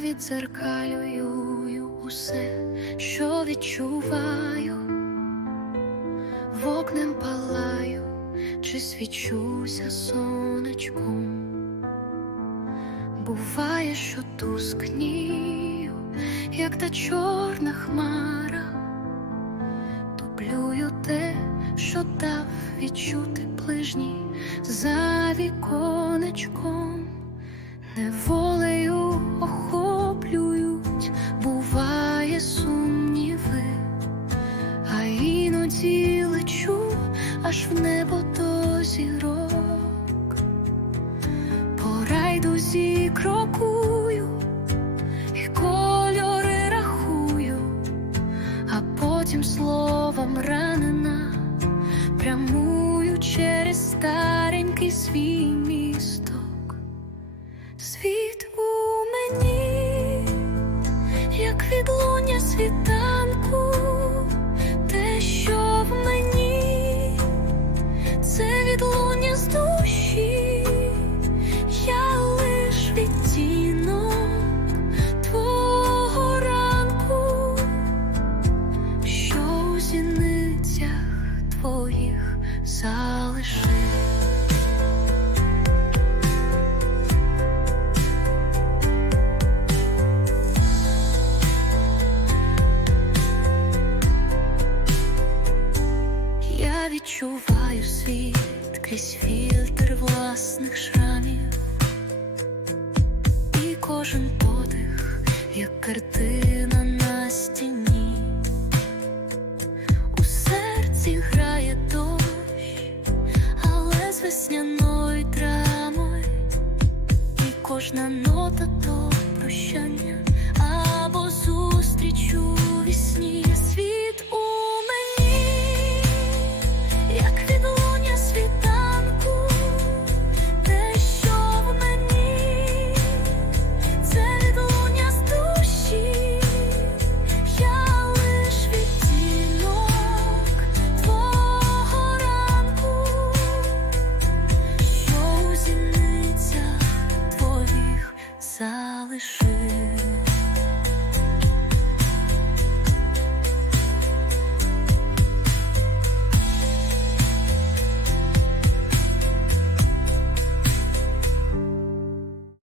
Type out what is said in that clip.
відзеркалюю усе, що відчуваю, вогнем палаю, чи свічуся сонечком. Буває, що тускнію, як та чорна хмара, Топлюю те, що дав відчути ближній за віконечком, неволею аж в небо до зірок. По райдузі крокую і кольори рахую, а потім словом ранена прямую через старенький свій місток. Світ у мені, як відлуння світанку, залишив. Я відчуваю світ крізь фільтр власних шрамів, і кожен подих, як картина на стіні. З весняною драмою, і кожна нота то що